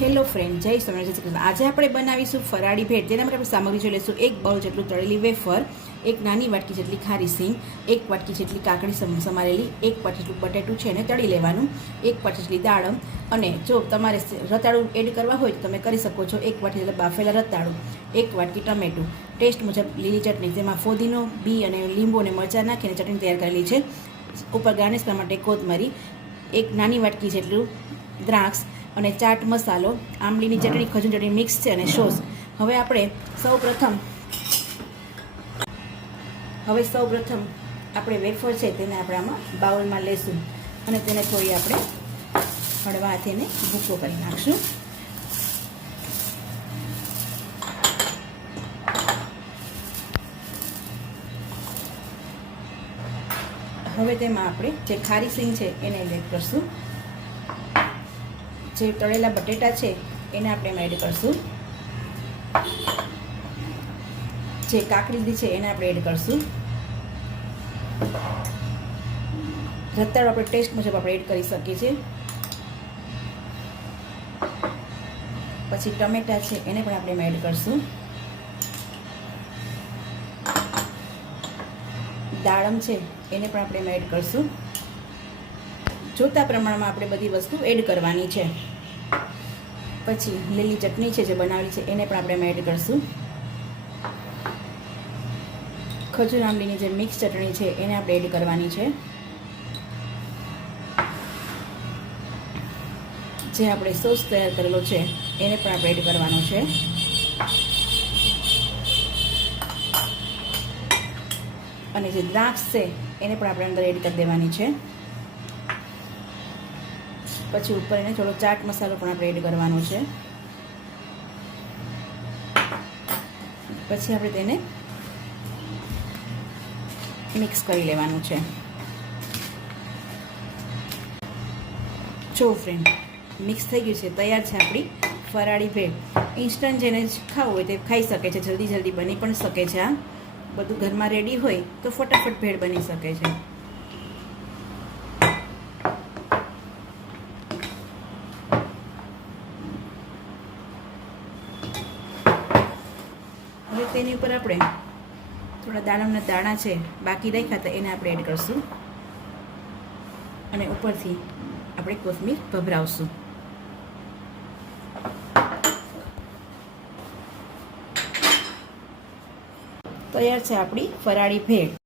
Hello friend, જય સ્વામિનારાયણ, જય શ્રી કૃષ્ણ. આજે આપણે બનાવીશું ફરાળી ભેળ. તેના માટે આપણે સામગ્રી જોઈ લઈશું. 1 બાઉલ જેટલું તળેલી વેફર, 1 નાની વાટકી જેટલી ખારી સિંગ, 1 વાટકી જેટલી કાકડી સમારેલી, 1 વાટકી જેટલું બટેટું છે એને તળી લેવાનું, 1 વાટકી જેટલી દાડમ, અને જો તમારે રતાળું એડ કરવા હોય તો તમે કરી શકો છો. 1 વાટકી જેટલા બાફેલા રતાળું, 1 વાટકી ટમેટું, ટેસ્ટ મુજબ લીલી ચટણી, તેમાં ફોદીનો, બી અને લીંબુ અને મરચાં નાખીને ચટણી તૈયાર કરેલી છે. ઉપર ગાર્નિશ કરવા માટે કોથમરી, 1 નાની વાટકી જેટલું દ્રાક્ષ અને ચાટ મસાલો, આંબલીની ચટણી, ખજૂર ચટણી મિક્સ છે અને સોસ. હવે સૌપ્રથમ આપણે વેફર છે તેને આપણે આમાં બાઉલમાં લેશું અને તેને થોડી આપણે હળવા હાથે ભૂકો કરી નાખશું. હવે તેમાં આપણે જે ખારી સિંગ છે એને એડ કરશું. જે તળેલા બટેટા છે એને આપણે એમાં એડ કરશું. જે કાકડી છે એને આપણે એડ કરશું. રતાળું આપણે ટેસ્ટ મુજબ આપણે એડ કરી શકીએ છીએ. પછી ટમેટા છે એને પણ આપણે એમાં એડ કરશું. દાડમ છે એને પણ આપણે એમાં એડ કરશું. જોતા પ્રમાણમાં આપણે બધી વસ્તુ એડ કરવાની છે. પછી લીલી ચટણી છે જે બનાવેલી છે એને પણ આપણે એમાં એડ કરશું. ખજૂર આંબલીની જે મિક્સ ચટણી છે એને આપણે એડ કરવાની છે. જે આપણે સોસ તૈયાર કરેલો છે એને પણ આપણે એડ કરવાનો છે. અને જે દ્રાક્ષ છે એને પણ આપણે અંદર એડ કરી દેવાની છે. પછી ઉપર એને થોડો ચાટ મસાલો પણ આપણે એડ કરવાનો છે. પછી આપણે તેને મિક્સ કરી લેવાનું છે. જો ફ્રેન્ડ, મિક્સ થઈ ગયું છે, તૈયાર છે આપણી ફરાળી ભેળ. ઇન્સ્ટન્ટ જેને ખાવું હોય તે ખાઈ શકે છે, જલ્દી બની પણ શકે છે. આ બધું ઘરમાં રેડી હોય તો ફટાફટ ભેળ બની શકે છે. હવે તેની ઉપર આપણે થોડા દાડમના દાણા છે બાકી રાખ્યા હતા એને આપણે એડ કરશું અને ઉપરથી આપણે કોથમીર ભભરાવશું. તૈયાર છે આપણી ફરાળી ભેળ.